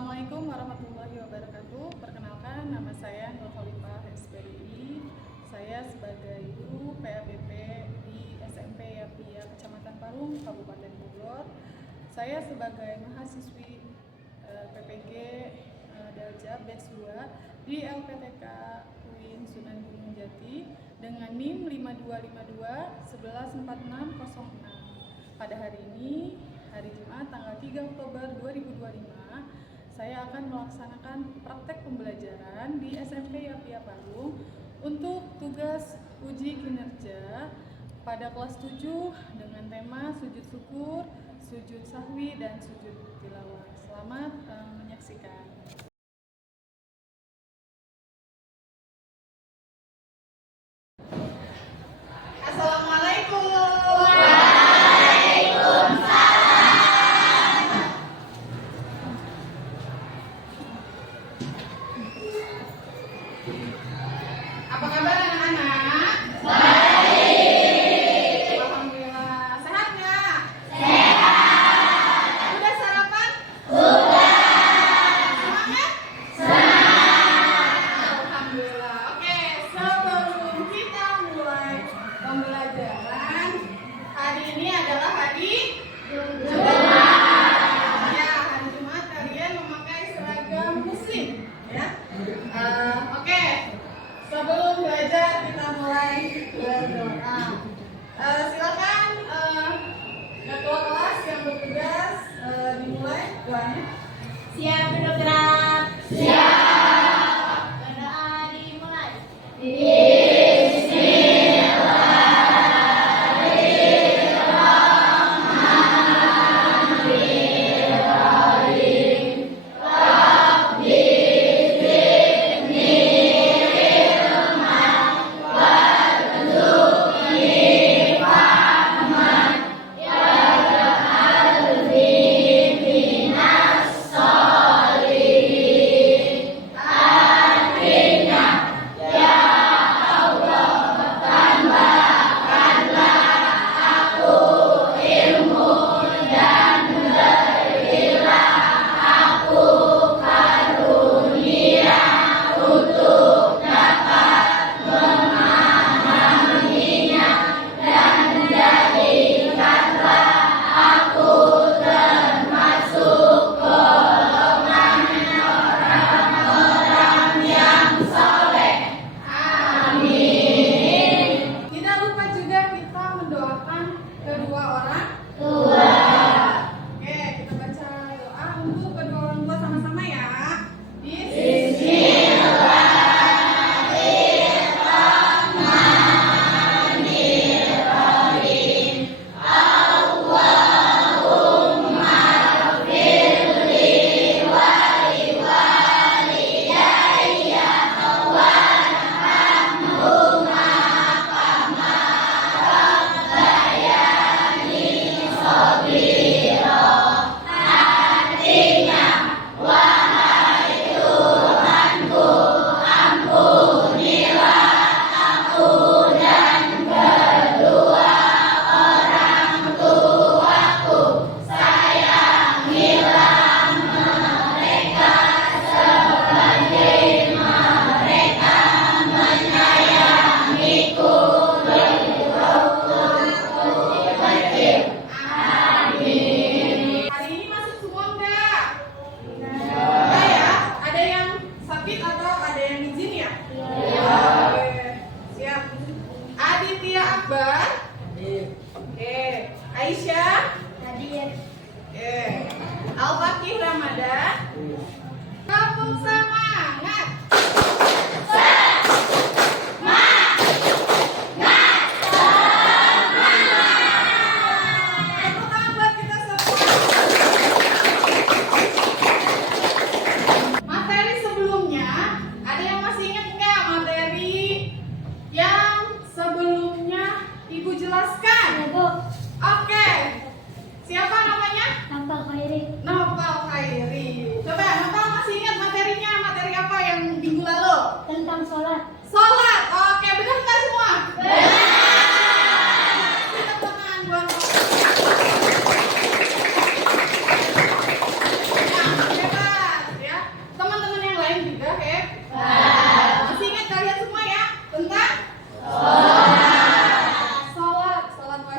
Assalamualaikum warahmatullahi wabarakatuh. Perkenalkan, nama saya Nur Khalifah SPDI. Saya sebagai guru PABP di SMP Yapia Kecamatan Parung, Kabupaten Bogor. Saya sebagai mahasiswi PPG Dalja Batch 2 di LPTK UIN Sunan Gunung Jati dengan NIM 5252 114606. Pada hari ini, hari Jumat tanggal 3 Oktober 2025, saya akan melaksanakan praktek pembelajaran di SMP Yapia Parung untuk tugas uji kinerja pada kelas 7 dengan tema sujud syukur, sujud sahwi, dan sujud tilawah. Selamat menyaksikan. Assalamualaikum. Apa kabar anak-anak? Baik. Alhamdulillah. Sehat nggak? Sehat. Udah sarapan? Udah. Semangat?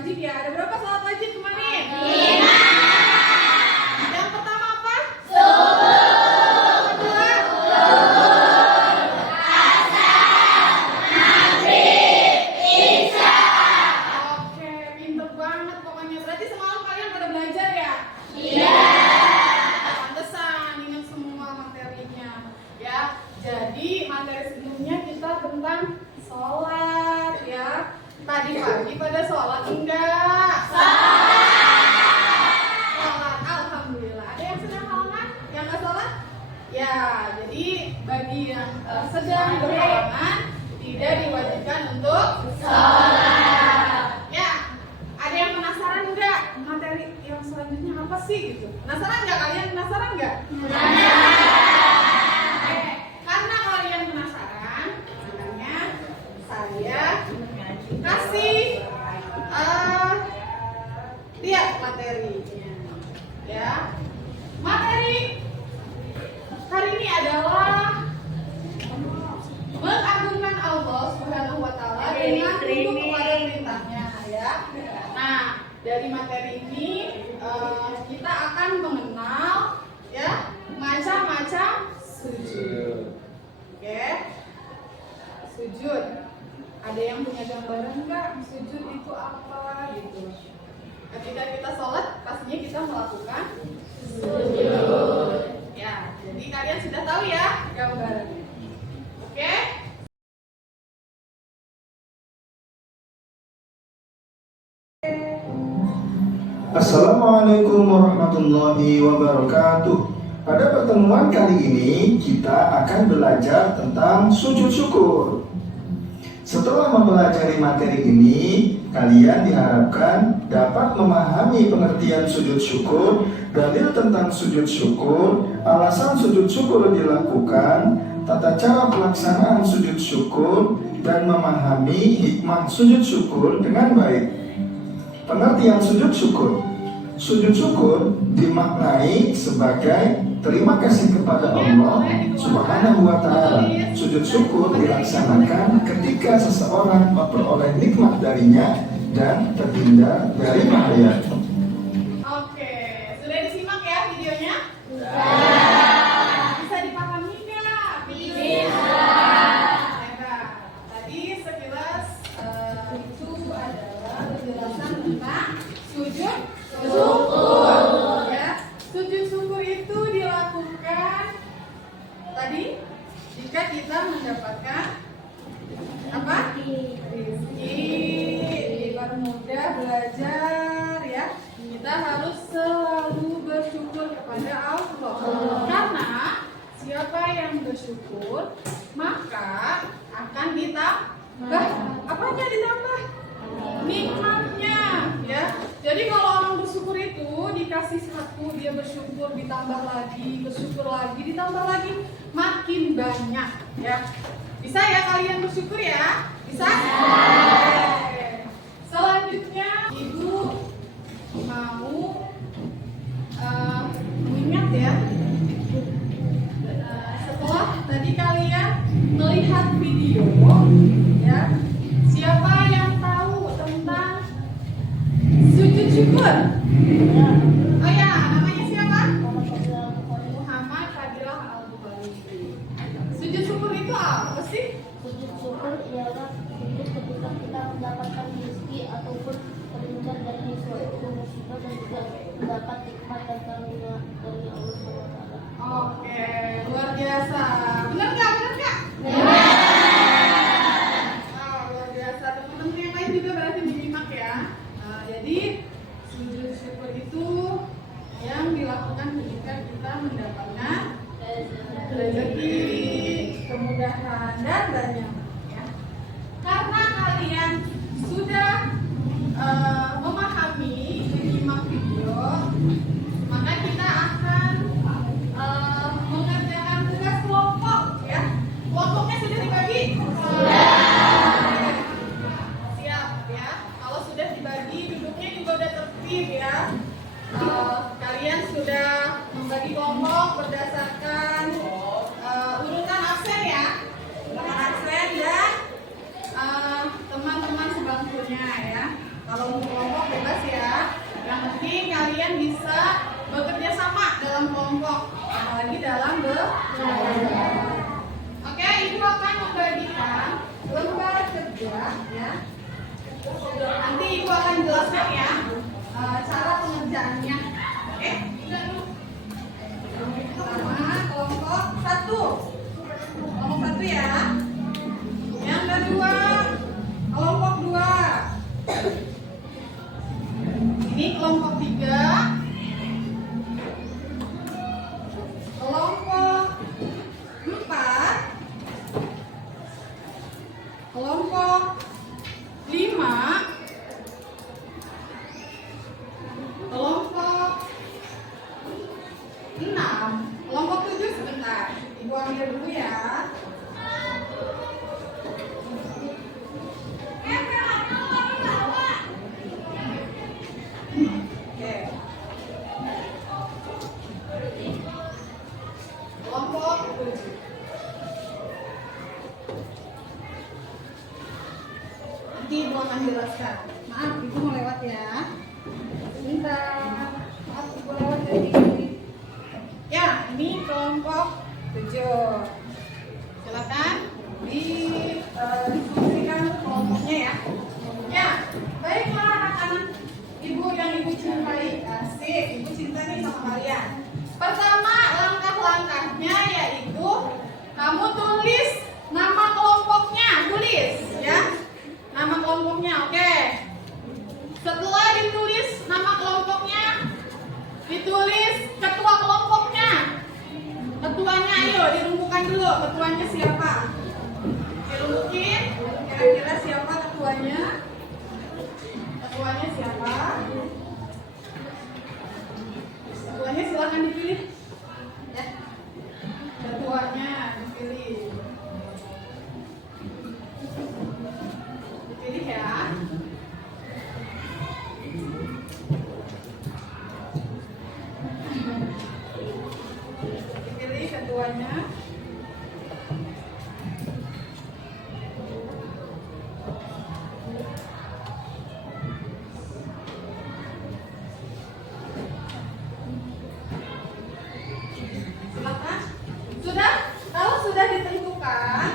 wajib ya. Ada berapa sholat wajib kemarin? 5. Yang pertama apa? Subuh. Kedua? Oke, pinter banget pokoknya. Berarti semalam kalian pada belajar ya? Iya. Pantesan ingat semua materinya. Ya, jadi materi sebelumnya kita tentang sholat ya. Tadi pagi pada sholat enggak? Sholat, alhamdulillah. Ada yang sedang halangan? Yang nggak sholat? Ya, jadi bagi yang sedang berhalangan tidak diwajibkan untuk sholat. Ya, ada yang penasaran enggak materi yang selanjutnya apa sih gitu? Penasaran enggak kalian? Penasaran enggak? Oke, karena kalian penasaran, makanya saya kasih lihat materinya. Ya, materi hari ini adalah mengagungkan Allah Subhanahu wa Ta'ala dengan tunduk kepada perintahnya ya. Nah, dari materi ini kita akan mengenal ya macam-macam sujud. Oke. Sujud. Ada yang punya gambaran nggak sujud itu apa gitu? Ketika kita sholat, pastinya kita melakukan sujud. Ya, jadi kalian sudah tahu ya gambarannya. Oke? Assalamualaikum warahmatullahi wabarakatuh. Pada pertemuan kali ini kita akan belajar tentang sujud syukur. Setelah mempelajari materi ini, kalian diharapkan dapat memahami pengertian sujud syukur, dalil tentang sujud syukur, alasan sujud syukur dilakukan, tata cara pelaksanaan sujud syukur, dan memahami hikmah sujud syukur dengan baik. Pengertian sujud syukur. Sujud syukur dimaknai sebagai terima kasih kepada Allah Subhanahu wa Ta'ala. Sujud syukur dilaksanakan ketika seseorang memperoleh nikmat darinya dan terhindar dari bahaya. Oke, sudah disimak ya videonya? Bisa dipahami nggak? Bisa. Tadi sekilas itu adalah penjelasan tentang sujud syukur. Ya, sujud syukur itu dilakukan tadi jika kita mendapatkan apa? Rezeki, dipermudah belajar ya. Kita harus selalu bersyukur kepada Allah. Karena siapa yang bersyukur maka akan ditambah. Apanya ditambah? Nikmatnya ya. Jadi kalau orang bersyukur itu dikasih satu, dia bersyukur ditambah lagi, bersyukur lagi, ditambah lagi, makin banyak ya. Bisa ya kalian bersyukur ya? Bisa? Oke. Selanjutnya Ibu mau mengingat ya. Setelah tadi kalian melihat video ya. Siapa yang tahu tentang sujud syukur? Oh ya, namanya siapa? Muhammad Fadilah Al-Bukhari. Sujud syukur itu apa sih? Sujud syukur ialah sujud ketika kita mendapatkan rezeki ataupun terhindar dari suatu musibah dan juga mendapat nikmat dan karunia dari Allah SWT. Oke, luar biasa. Benar nggak? Benar nggak? Oh, luar biasa. Teman-teman yang lain juga berarti menyimak ya. Jadi sujud syukur itu yang dilakukan ketika kita mendapatkan rezeki, kemudahan dan banyak ya. Karena kalian sudah memahami menyimak video, maka kita akan mengerjakan tugas kelompok ya. Kelompoknya sudah dibagi? Siap ya. Kalau sudah dibagi, duduknya juga udah tertib ya. Kalian sudah membagi kelompok berdasarkan urutan absen ya. Urutan absen dan teman-teman sebangkunya ya. Kalau mau kelompok bebas ya. Yang penting kalian bisa bekerja sama dalam kelompok, apalagi dalam belajar. Oke, ibu akan membagikan lembar kerja ya. Nanti ibu akan jelaskan ya cara pengerjaannya. Oke, pertama kelompok 1. Kelompok 1 ya. Yang kedua kelompok 2. Ini kelompok 3. Kelompok 4. Kelompok 5. Kelompok 6. Kelompok 7 sebentar. Ibu ambil dulu ya. Oke. Kelompok 7. Nanti ibu akan jelaskan. Maaf, ibu mau lewat ya. Sebentar. Maaf, ibu lewat jadi. Ya, ini kelompok 7. Silakan diskusikan kelompoknya ya. Ya, baiklah anak-anak ibu yang ibu cintai. Asik, ibu cinta nih sama kalian. Pertama, langkah-langkahnya yaitu kamu tulis nama kelompoknya, tulis ya. Nama kelompoknya, oke. Setelah ditulis nama kelompoknya, ditulis ketua kelompoknya. Ketuanya ayo dirumbukan dulu, ketuanya siapa? Dirumbukin, kira-kira siapa ketuanya? Ketuanya siapa? Ketuanya silakan dipilih. Ya. Ketuanya dipilih. Dipilih ya. Dipilih ketuanya. Silakan. Sudah? Kalau sudah ditentukan,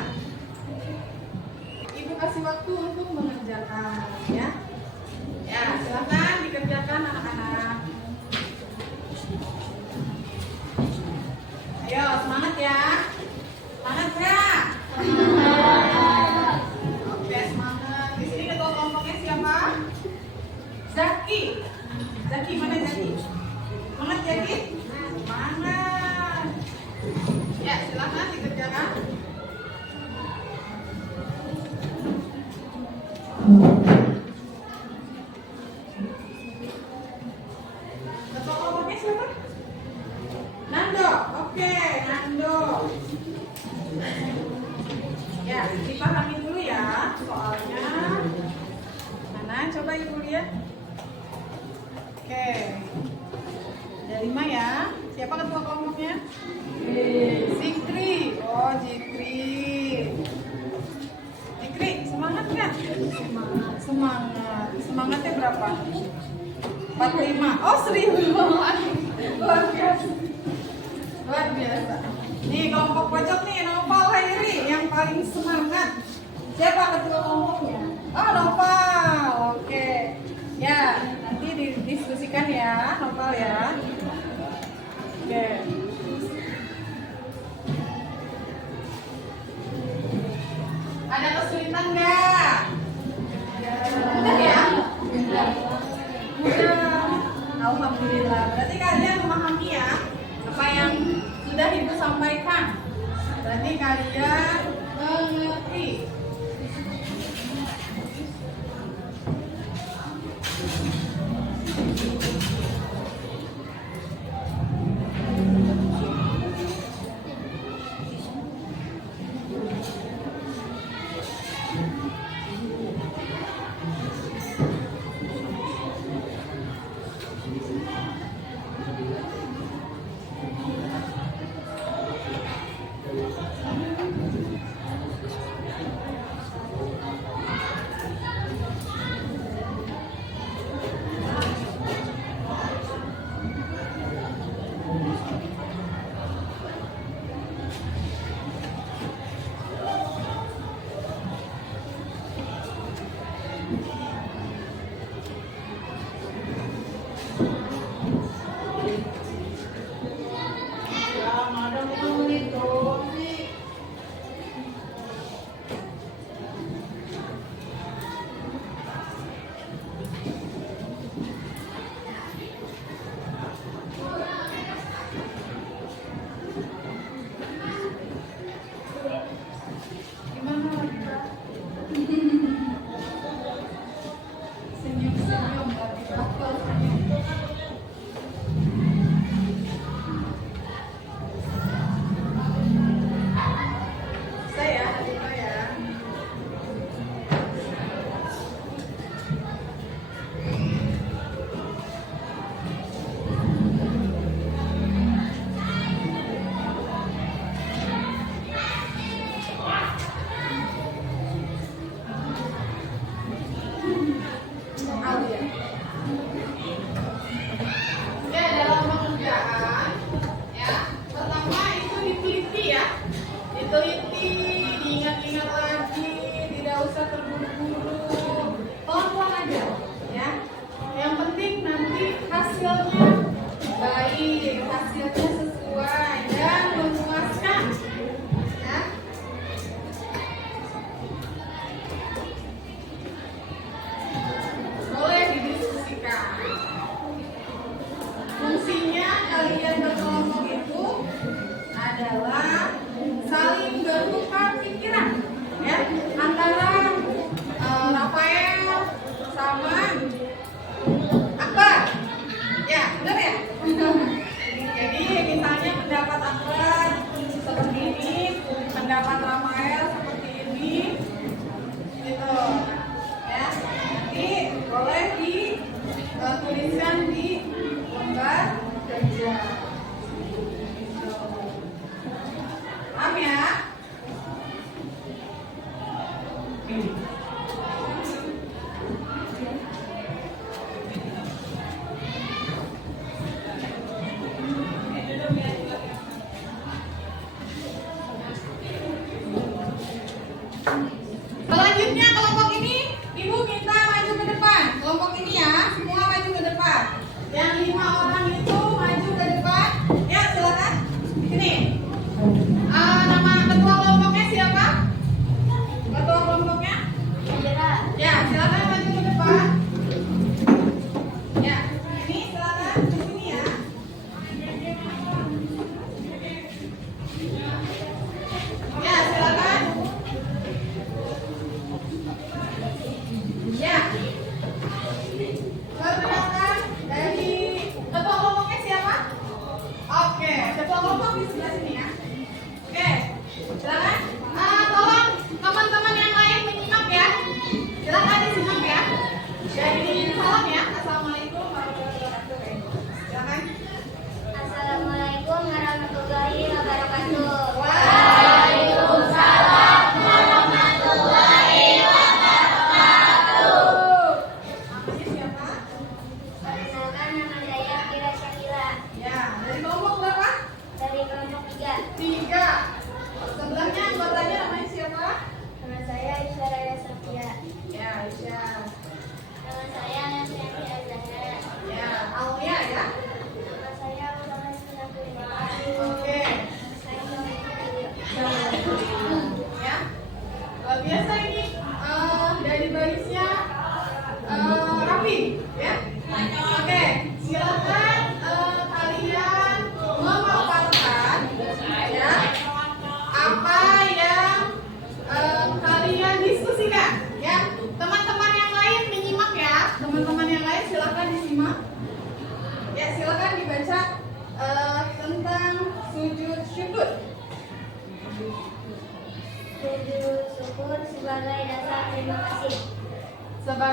ibu kasih waktu untuk mengerjakan ya. Ya, silakan dikerjakan anak-anak. Ayo, semangat ya. Semangat ya. Oke, semangat. Di sini ketua kelompoknya siapa? Zaki. Zaki, mana Zaki? Semangat Zaki. Semangat. Ya, silakan dikerjakan. Ketua kelompoknya siapa? Nando. Oke, Nando. Ya, dipahami dulu ya soalnya. Mana? Coba ibu lihat. Oke. Ada 5 ya. Siapa ketua kelompoknya? Zikri. Oh, Zikri. Zikri, semangat nggak? Semangat. Semangatnya berapa? 45. Oh, 1000. Luar biasa. Luar biasa. Nih kelompok pojok nih, Nopal Hairi yang paling semangat. Siapa ketua kelompoknya? Oh, Nopal. Oke. Ya, nanti didiskusikan ya, Nopal ya. Oke. Ada kesulitan nggak? Mudah ya? Mudah. Alhamdulillah. Berarti kalian memahami ya apa yang sudah ibu sampaikan. Berarti kalian mengerti.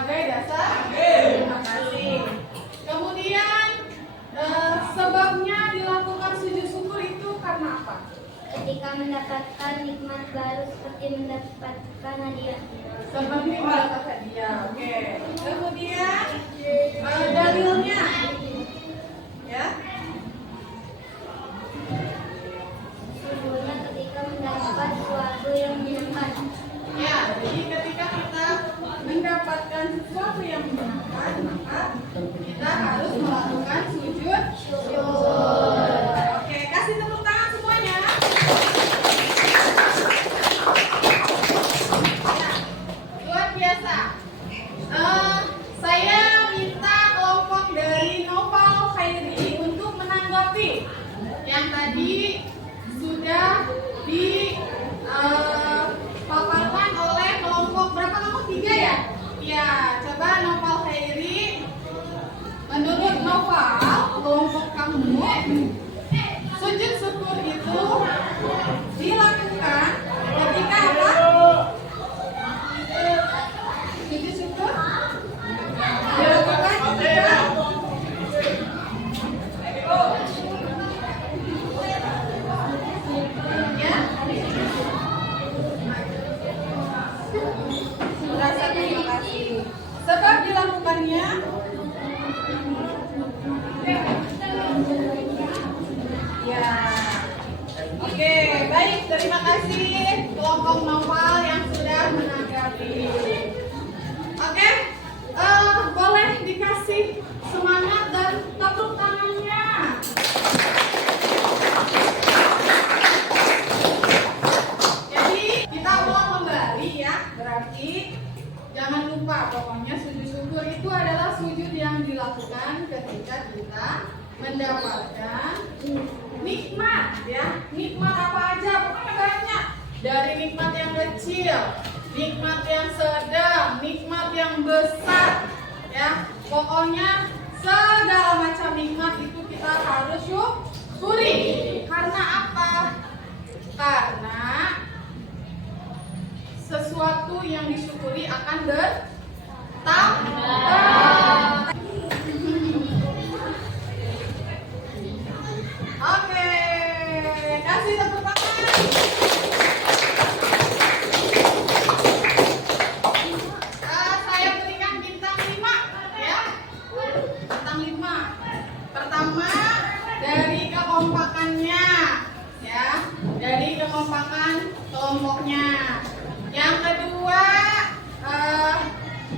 sebagai dasar. Terima kasih. Kemudian sebabnya dilakukan sujud syukur itu karena apa? Ketika mendapatkan nikmat baru seperti mendapatkan hadiah. Seperti mendapat hadiah. Oke. Kemudian dalilnya, ya. Sujudnya ketika mendapat sesuatu yang menyenangkan. Ya, jadi ketika kita mendapatkan sesuatu yang menyenangkan, maka kita harus melakukan sujud syukur. Oke, kasih tepuk tangan semuanya. Ya, luar biasa. Saya minta kelompok dari Noval Khairi untuk menanggapi yang tadi sudah dipaparkan oleh kelompok berapa kelompok? 3 ya? Ya, coba Noval Khairi. Menurut Noval, kelompok kamu sujud syukur itu dilakukan ketika apa? Sujud syukur dilakukan ketika ya merasa terima kasih. Sebab dilakukannya ya. Oke, baik, terima kasih kelompok Noval yang sudah menanggapi. Oke, boleh dikasih semangat dan tepuk tangannya. Jadi kita ulang kembali ya, berarti jangan lupa pokoknya sujud syukur itu adalah sujud yang dilakukan ketika kita mendapatkan nikmat ya. Nikmat apa aja? Pokoknya banyak. Dari nikmat yang kecil, nikmat yang sedang, nikmat yang besar ya. Pokoknya segala macam nikmat itu kita harus syukuri. Karena apa? Karena sesuatu yang disyukuri akan bertambah. Oke, kasih tepuk tangan. Saya berikan bintang 5 ya. Bintang 5. Pertama, dari kekompakannya ya. Dari kekompakan kelompoknya. Yang kedua,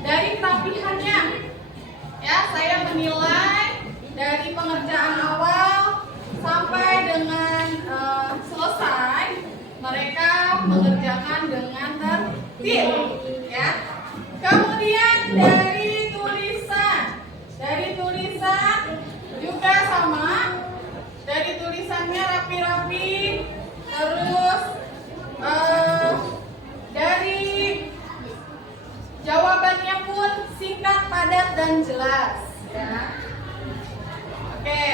dari kerapihannya. Ya, saya menilai dari pengerjaan awal sampai dengan selesai mereka mengerjakan dengan tertib ya. Kemudian dari tulisan juga sama. Dari tulisannya rapi-rapi. Terus dari jawabannya pun singkat, padat dan jelas ya. Oke,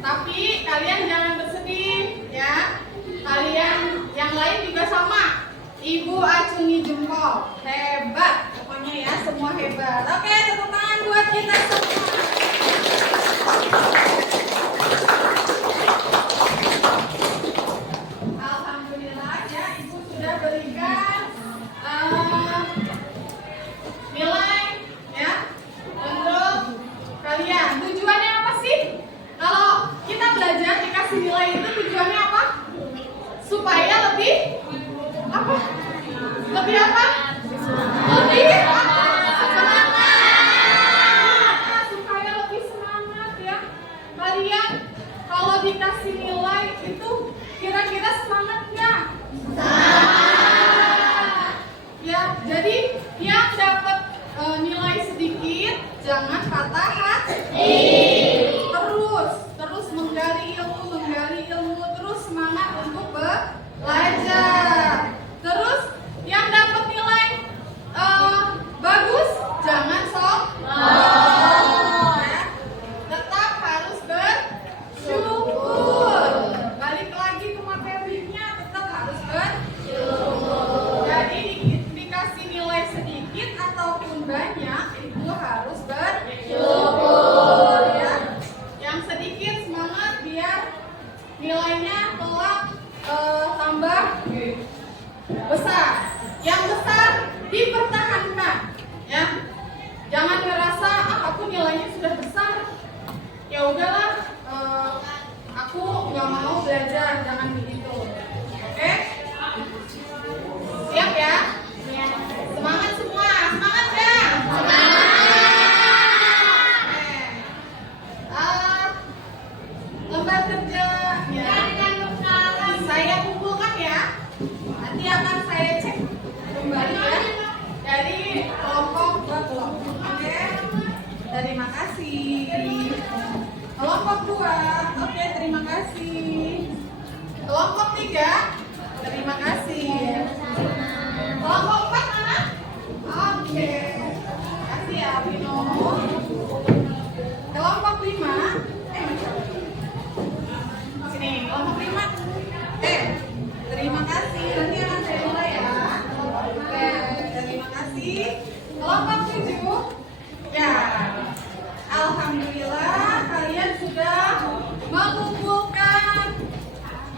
tapi kalian jangan bersedih ya. Kalian yang lain juga sama. Ibu acungi jempol. Hebat. Pokoknya ya, semua hebat. Oke, tepuk tangan buat kita semua. Alhamdulillah ya, Ibu sudah berikan nilai ya untuk kalian. Tujuannya apa sih? Kalau kita belajar dikasih nilai itu tujuannya apa? Supaya lebih apa? Lebih apa? Lebih semangat. Supaya lebih semangat ya. Kalian kalau dikasih nilai itu kira-kira semangat nggak? Ya, jadi yang dapat nilai sedikit jangan patah hati. Terus menggali ilmu, terus semangat untuk belajar. Terus yang dapat nilai bagus jangan sombong. Ya. Tetap harus bersyukur. ya udahlah, aku nggak mau belajar, jangan begitu. Oke? Siap ya? Semangat semua, semangat ya? Lembar kerja ya, saya kumpulkan ya. Nanti akan saya cek kembali ya dari kelompok ke kelompok. Oke? Terima kasih. Kelompok 2, oke, terima kasih. Kelompok 3, terima kasih. Kelompok 4 mana? Oke, kasih ya Vino. Kelompok 5, sini, kelompok 5. Terima kasih. Nanti akan saya mulai ya. Oke, terima kasih. Kelompok 7, ya. Alhamdulillah kalian sudah mengumpulkan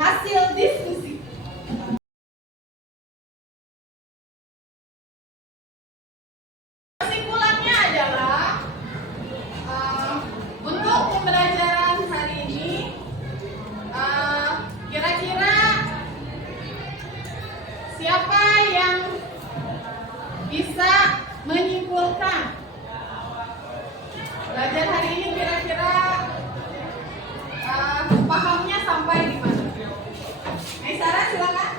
hasil diskusi. Kesimpulannya adalah untuk pembelajaran hari ini kira-kira siapa yang bisa menyimpulkan belajar hari ini kira-kira pahamnya sampai di mana? Sarah silakan.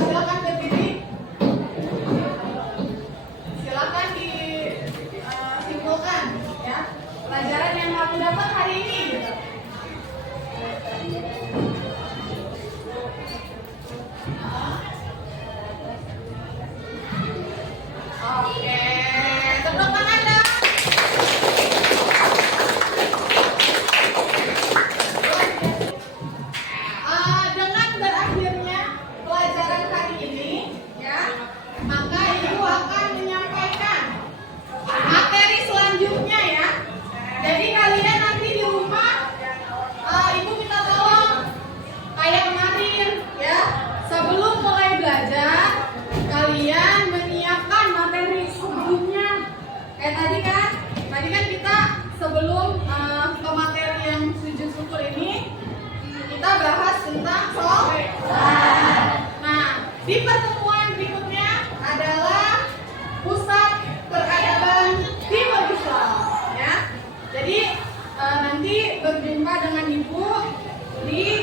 Silakan berdiri. Silakan disimpulkan ya pelajaran yang kamu dapat hari ini. Oke, tepuk tangan dong. Dengan berakhirnya pelajaran hari ini, ya, maka Ibu akan menyampaikan materi selanjutnya ya. Jadi kalian nanti di rumah, Ibu minta tolong kayak kemarin, ya, sebelum mulai belajar, kalian menyiapkan materi sebelumnya. Kayak tadi kan kita sebelum ke materi yang sujud syukur ini, kita bahas tentang sholat. Nah, di pertemuan berikutnya adalah pusat peradaban Timur Islam, ya. Jadi nanti berjumpa dengan Ibu di